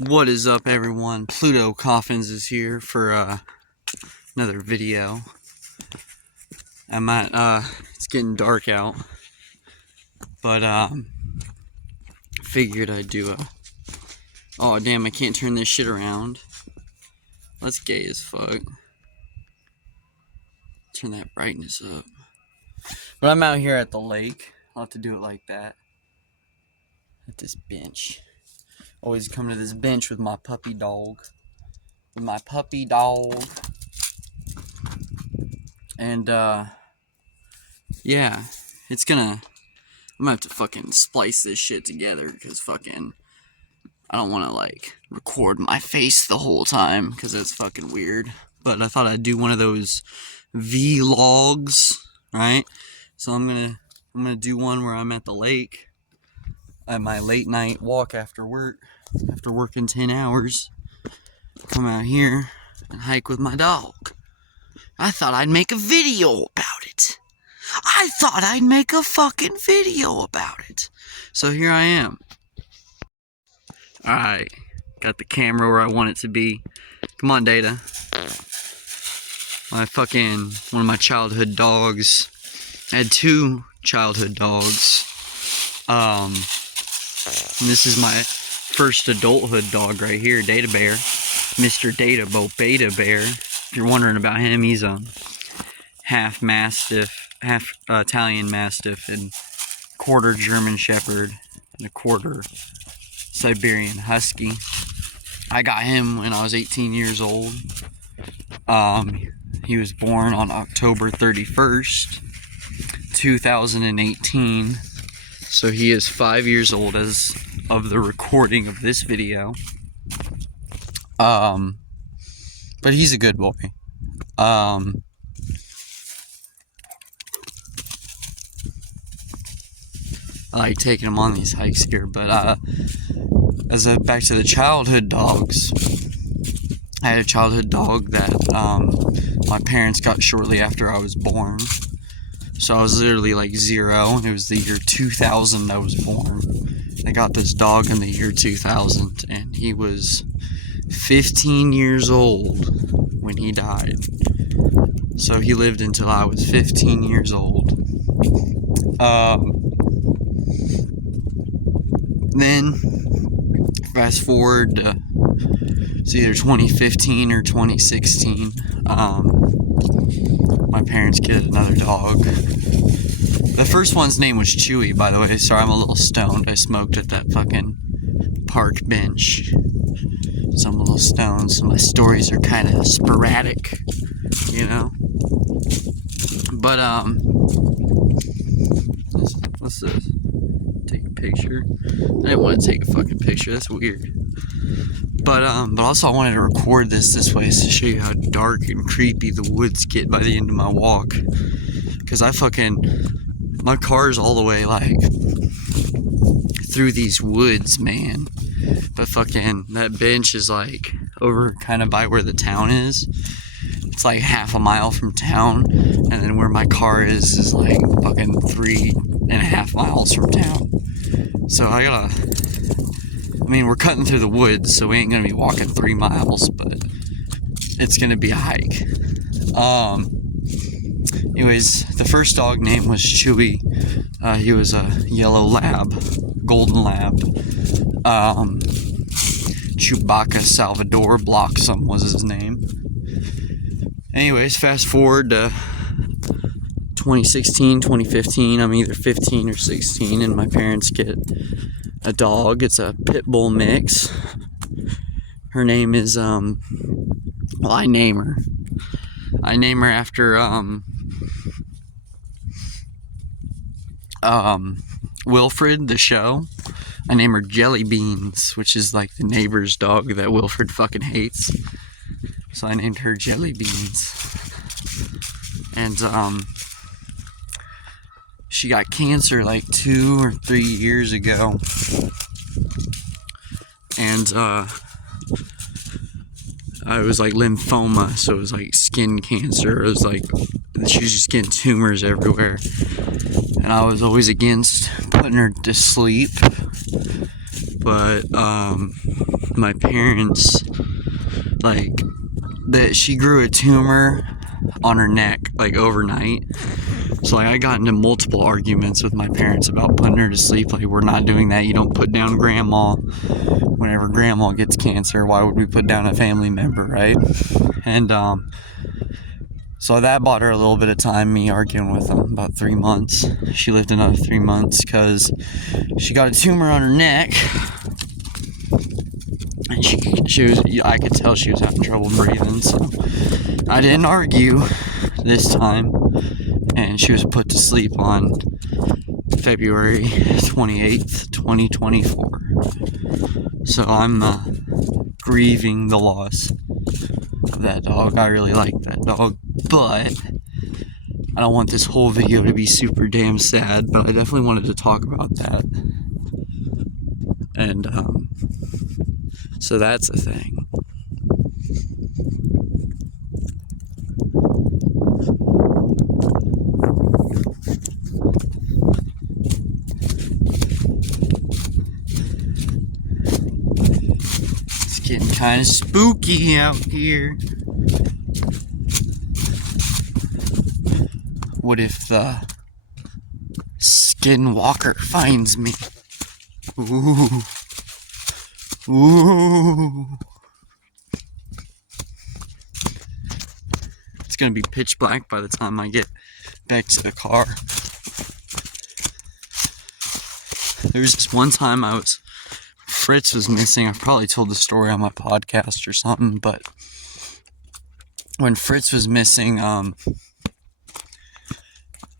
What is up, everyone? PlutoCoffins is here for another video. I'm at it's getting dark out, but figured I'd do a. Oh damn! I can't turn this shit around. That's gay as fuck. Turn that brightness up. But I'm out here at the lake. I'll have to do it like that. At this bench. Always come to this bench with my puppy dog. And yeah, I'm gonna have to fucking splice this shit together because I don't want to like record my face the whole time because that's fucking weird. But I thought I'd do one of those vlogs, right? So I'm gonna do one where I'm at the lake at my late night walk after work, after working 10 hours. Come out here and hike with my dog. I thought I'd make a video about it. I thought I'd make a fucking video about it. So here I am. Alright, got the camera where I want it to be. Come on, Data. One of my childhood dogs. I had two childhood dogs. And this is my first adulthood dog right here, Data Bear. Mr. Data Beta Bear. If you're wondering about him, he's a half Mastiff, half Italian Mastiff, and quarter German Shepherd, and a quarter Siberian Husky. I got him when I was 18 years old. He was born on October 31st, 2018. So he is 5 years old as of the recording of this video. But he's a good boy. I like taking him on these hikes here, but back to the childhood dogs. I had a childhood dog that my parents got shortly after I was born. So I was literally like 0. It was the year 2000 I was born. I got this dog in the year 2000, and he was 15 years old when he died. So he lived until I was 15 years old. Then, fast forward to it's either 2015 or 2016. My parents get another dog. The first one's name was Chewy, by the way. Sorry, I'm a little stoned. I smoked at that fucking park bench. So I'm a little stoned, so my stories are kind of sporadic, you know? But, what's this? Take a picture. I didn't want to take a fucking picture, that's weird. But also I wanted to record this way to show you how dark and creepy the woods get by the end of my walk. Because my car's all the way, like, through these woods, man. But that bench is, like, over kind of by where the town is. It's, like, half a mile from town. And then where my car is like, fucking 3.5 miles from town. So we're cutting through the woods, so we ain't gonna be walking 3 miles, but it's gonna be a hike. Anyways, the first dog name was Chewy. He was a yellow lab, golden lab. Chewbacca Salvador Bloxam was his name. Anyways, fast forward to 2016, 2015. I'm either 15 or 16, and my parents get a dog. It's a pit bull mix. Her name is I name her after Wilfred the show. I name her Jelly Beans, which is like the neighbor's dog that Wilfred fucking hates. So I named her Jelly Beans. And she got cancer like 2 or 3 years ago. And it was like lymphoma, so it was like skin cancer. It was like she was just getting tumors everywhere. And I was always against putting her to sleep but my parents, like, that she grew a tumor on her neck, like, overnight. So, like, I got into multiple arguments with my parents about putting her to sleep. Like, we're not doing that. You don't put down grandma whenever grandma gets cancer. Why would we put down a family member, right? And so that bought her a little bit of time, me arguing with them, about 3 months. She lived another 3 months because she got a tumor on her neck. And I could tell she was having trouble breathing, so I didn't argue this time. And she was put to sleep on February 28th, 2024. So I'm grieving the loss of that dog. I really like that dog, but I don't want this whole video to be super damn sad, but I definitely wanted to talk about that. And so that's a thing. It's getting kind of spooky out here. What if the skinwalker finds me? Ooh. Ooh. It's gonna be pitch black by the time I get back to the car. There was this one time Fritz was missing. I've probably told the story on my podcast or something, but when Fritz was missing,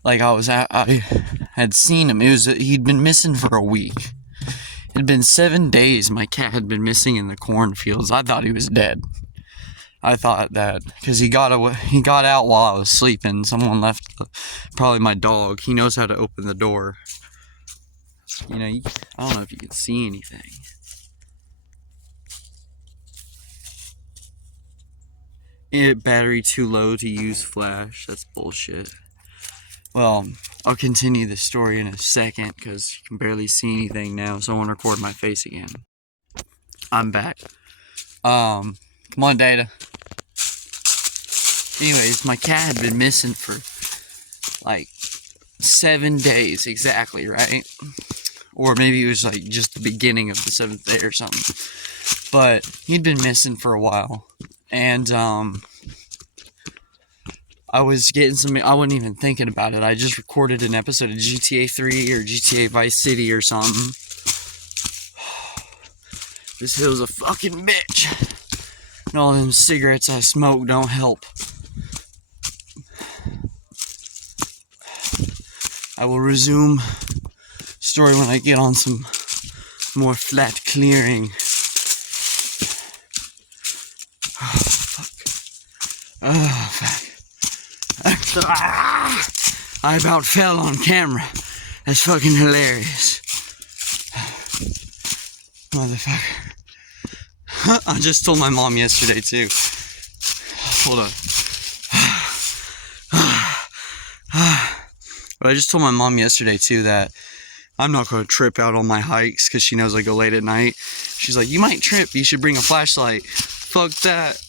like I had seen him. He'd been missing for a week. It had been 7 days my cat had been missing in the cornfields. I thought he was dead. I thought that because he got out while I was sleeping. Someone left, probably my dog. He knows how to open the door. You know, I don't know if you can see anything. Battery too low to use flash. That's bullshit. Well, I'll continue the story in a second because you can barely see anything now, so I want to record my face again. I'm back. Come on, Data. Anyways, my cat had been missing for like 7 days exactly, right? Or maybe it was like just the beginning of the 7th day or something. But he'd been missing for a while. And I was getting I wasn't even thinking about it. I just recorded an episode of GTA 3 or GTA Vice City or something. This hill's a fucking bitch. And all them cigarettes I smoke don't help. I will resume story when I get on some more flat clearing. Oh, fuck. Oh, fuck. I about fell on camera. That's fucking hilarious. Motherfucker. I just told my mom yesterday too. Hold on. But I just told my mom yesterday too that I'm not going to trip out on my hikes because she knows I go late at night. She's like, you might trip. You should bring a flashlight. Fuck that.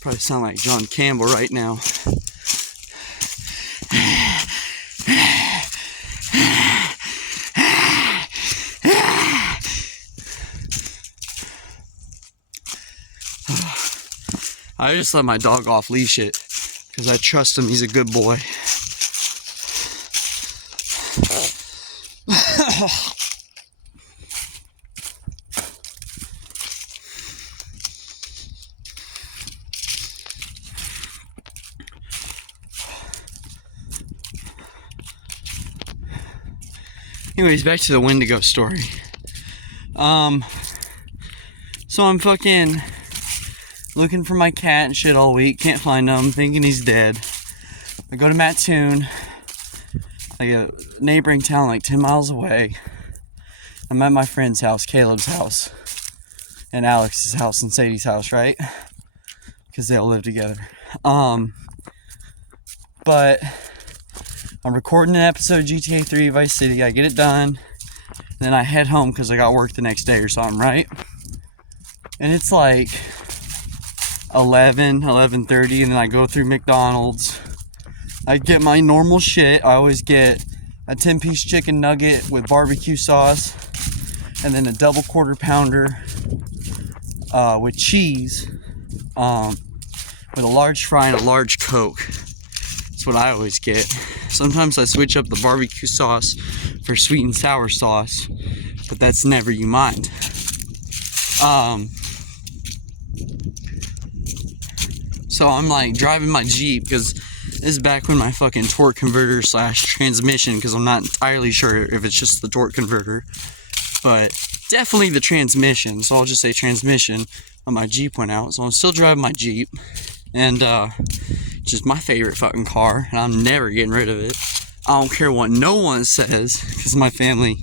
Probably sound like John Campbell right now. I just let my dog off leash it because I trust him. He's a good boy. Anyways, back to the Wendigo story. So I'm fucking looking for my cat and shit all week. Can't find him. Thinking he's dead. I go to Mattoon, like a neighboring town like 10 miles away. I'm at my friend's house, Caleb's house, and Alex's house and Sadie's house, right? Because they all live together. But I'm recording an episode of GTA 3 Vice City. I get it done. Then I head home because I got work the next day or something, right? And it's like 11:30, and then I go through McDonald's. I get my normal shit. I always get a 10-piece chicken nugget with barbecue sauce, and then a double quarter pounder with cheese, with a large fry and a large Coke. That's what I always get. Sometimes I switch up the barbecue sauce for sweet and sour sauce, but that's never you mind. So I'm like driving my Jeep, because this is back when my fucking torque converter / transmission, because I'm not entirely sure if it's just the torque converter, but definitely the transmission, so I'll just say transmission on my Jeep went out. So I'm still driving my Jeep, and just my favorite fucking car, and I'm never getting rid of it. I don't care what no one says, because my family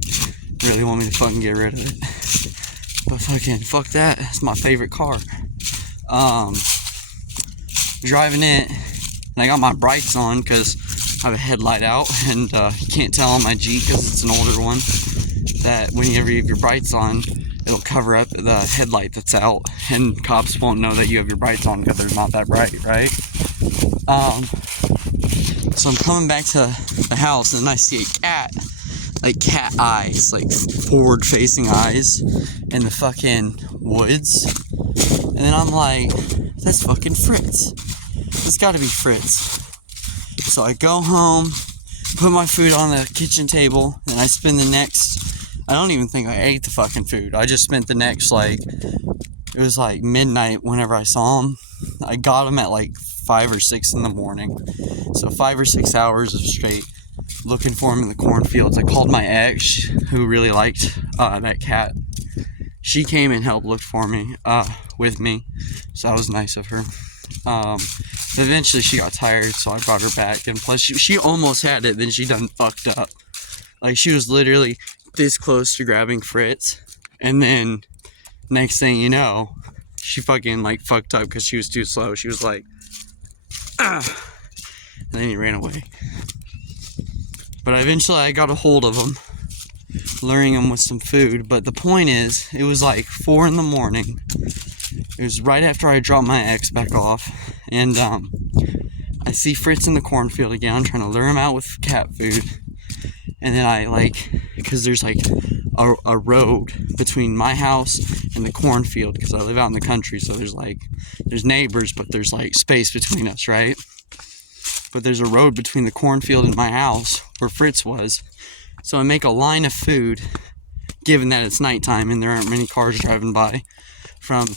really want me to fucking get rid of it. But fucking fuck that, it's my favorite car. Driving it, and I got my brights on because I have a headlight out, and you can't tell on my Jeep because it's an older one that whenever you have your brights on, it'll cover up the headlight that's out, and cops won't know that you have your brights on because they're not that bright, right? So I'm coming back to the house, and I see a cat, like cat eyes, like forward facing eyes in the fucking woods, and then I'm like, that's fucking Fritz. It's gotta be Fritz. So I go home, put my food on the kitchen table, and I spend the next, I don't even think I ate the fucking food. I just spent the next, like, it was like midnight whenever I saw him. I got him at like 5 or 6 in the morning. So 5 or 6 hours of straight looking for him in the cornfields. I called my ex, who really liked that cat. She came and helped look for me, with me. So that was nice of her. But eventually she got tired, so I brought her back. And plus, she almost had it, then she done fucked up. Like, she was literally this close to grabbing Fritz, and then next thing you know, she fucking like fucked up because she was too slow. She was like, ah, and then he ran away. But eventually I got a hold of him, luring him with some food. But the point is, it was like 4 in the morning. It was right after I dropped my ex back off, and I see Fritz in the cornfield again. I'm trying to lure him out with cat food, and then I like, because there's like a road between my house and the cornfield, because I live out in the country, so there's neighbors, but there's like space between us, right? But there's a road between the cornfield and my house where Fritz was. So I make a line of food, given that it's nighttime and there aren't many cars driving by, from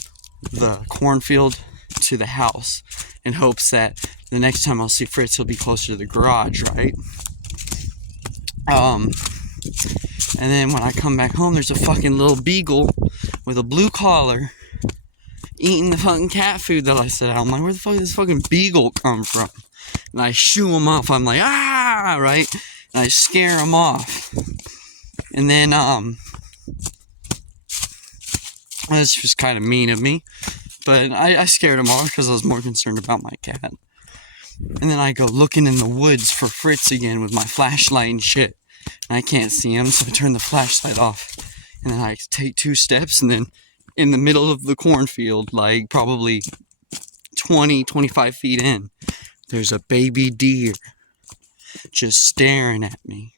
the cornfield to the house, in hopes that the next time I'll see Fritz, he'll be closer to the garage, right? And then when I come back home, there's a fucking little beagle with a blue collar eating the fucking cat food that I set out. I'm like, where the fuck did this fucking beagle come from? And I shoo him off. I'm like, ah, right? And I scare him off. And then, that's just kind of mean of me. But I scared him off because I was more concerned about my cat. And then I go looking in the woods for Fritz again with my flashlight and shit. And I can't see him, so I turn the flashlight off. And then I take 2 steps, and then in the middle of the cornfield, like probably 20-25 feet in, there's a baby deer just staring at me.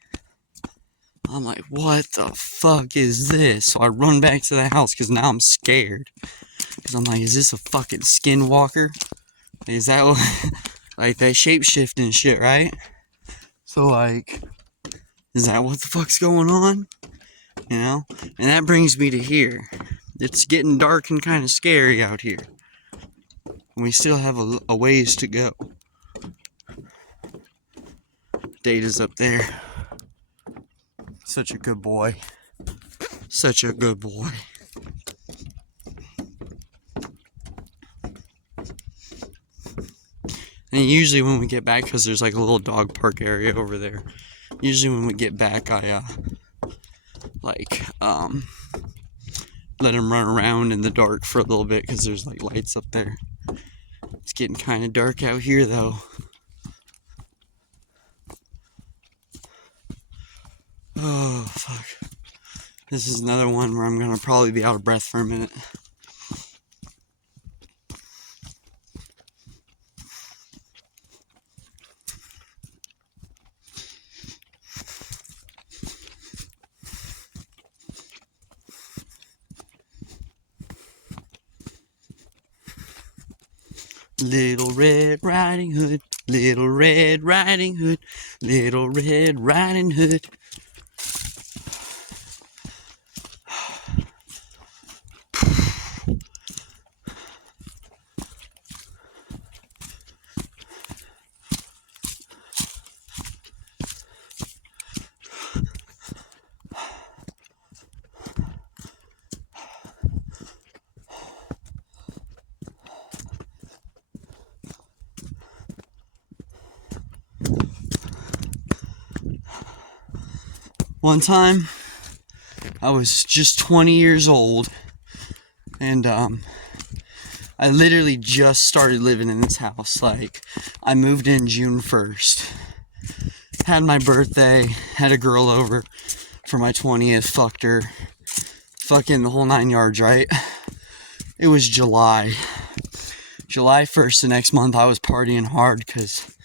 I'm like, what the fuck is this? So I run back to the house because now I'm scared. Because I'm like, is this a fucking skinwalker? Is that what, like that shape-shifting shit, right? So like, is that what the fuck's going on? You know? And that brings me to here. It's getting dark and kind of scary out here. And we still have a ways to go. Data's up there. Such a good boy. Such a good boy. And usually when we get back, because there's like a little dog park area over there, usually when we get back, I let him run around in the dark for a little bit, because there's like lights up there. It's getting kind of dark out here though. Oh, fuck. This is another one where I'm gonna probably be out of breath for a minute. Little Red Riding Hood, Little Red Riding Hood, Little Red Riding Hood. One time, I was just 20 years old, and I literally just started living in this house. Like, I moved in June 1st, had my birthday, had a girl over for my 20th, fucked her, fucking the whole 9 yards, right? It was July 1st, the next month. I was partying hard because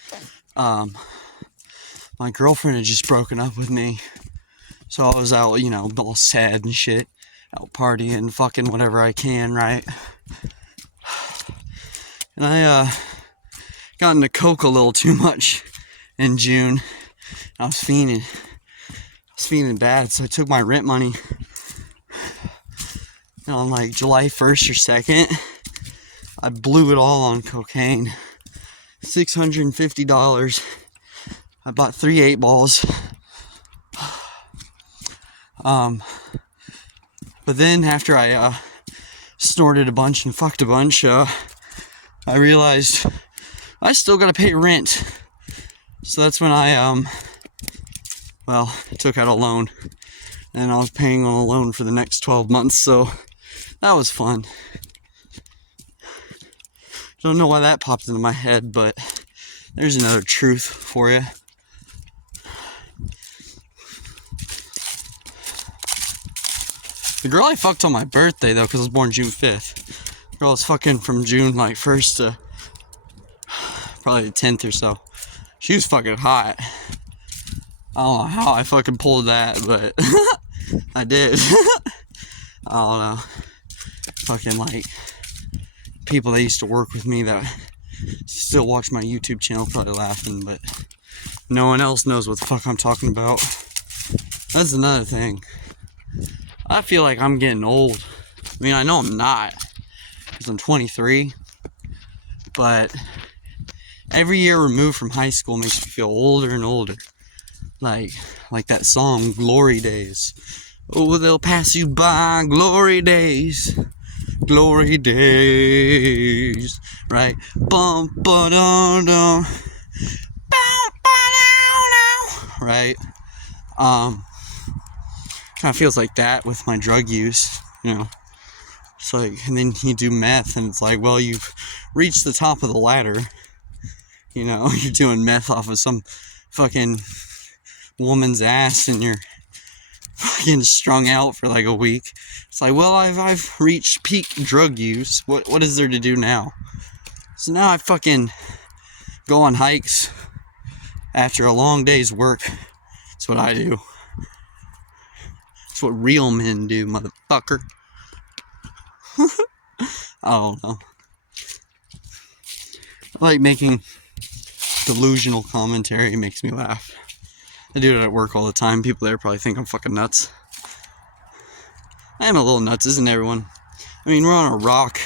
my girlfriend had just broken up with me. So I was out, you know, all sad and shit, out partying, fucking whatever I can, right? And I got into coke a little too much in June. I was fiending bad, so I took my rent money. And on like July 1st or 2nd, I blew it all on cocaine. $650. I bought 3 8-balls. But then after I snorted a bunch and fucked a bunch, I realized I still gotta pay rent. So that's when I took out a loan, and I was paying on a loan for the next 12 months. So that was fun. Don't know why that popped into my head, but there's another truth for you. The girl I fucked on my birthday, though, because I was born June 5th. The girl was fucking from June, like, 1st to probably the 10th or so. She was fucking hot. I don't know how I fucking pulled that, but I did. I don't know. Fucking, like, people that used to work with me that still watch my YouTube channel probably laughing, but no one else knows what the fuck I'm talking about. That's another thing. I feel like I'm getting old. I mean, I know I'm not, because I'm 23, but every year removed from high school makes me feel older and older. Like that song, Glory Days. Oh, they'll pass you by, glory days. Glory days. Right? Bum, ba-dum, dum. Bum, ba-dum, dum. Right? Kind of feels like that with my drug use, you know. It's like, and then you do meth, and it's like, well, you've reached the top of the ladder. You know, you're doing meth off of some fucking woman's ass, and you're fucking strung out for like a week. It's like, well, I've reached peak drug use. What is there to do now? So now I fucking go on hikes after a long day's work. That's what I do. That's what real men do, motherfucker. I don't know. I like making delusional commentary. It makes me laugh. I do it at work all the time. People there probably think I'm fucking nuts. I am a little nuts, isn't everyone? I mean, we're on a rock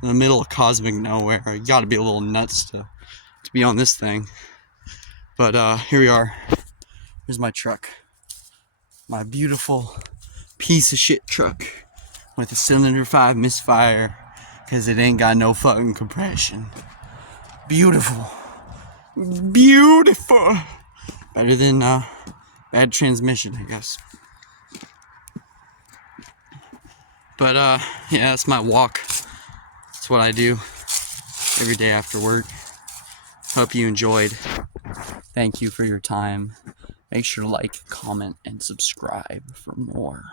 in the middle of cosmic nowhere. You gotta be a little nuts to be on this thing. But here we are. Here's my truck. My beautiful piece of shit truck with a cylinder 5 misfire because it ain't got no fucking compression. Beautiful. Beautiful. Better than bad transmission, I guess. But yeah, that's my walk. That's what I do every day after work. Hope you enjoyed. Thank you for your time. Make sure to like, comment, and subscribe for more.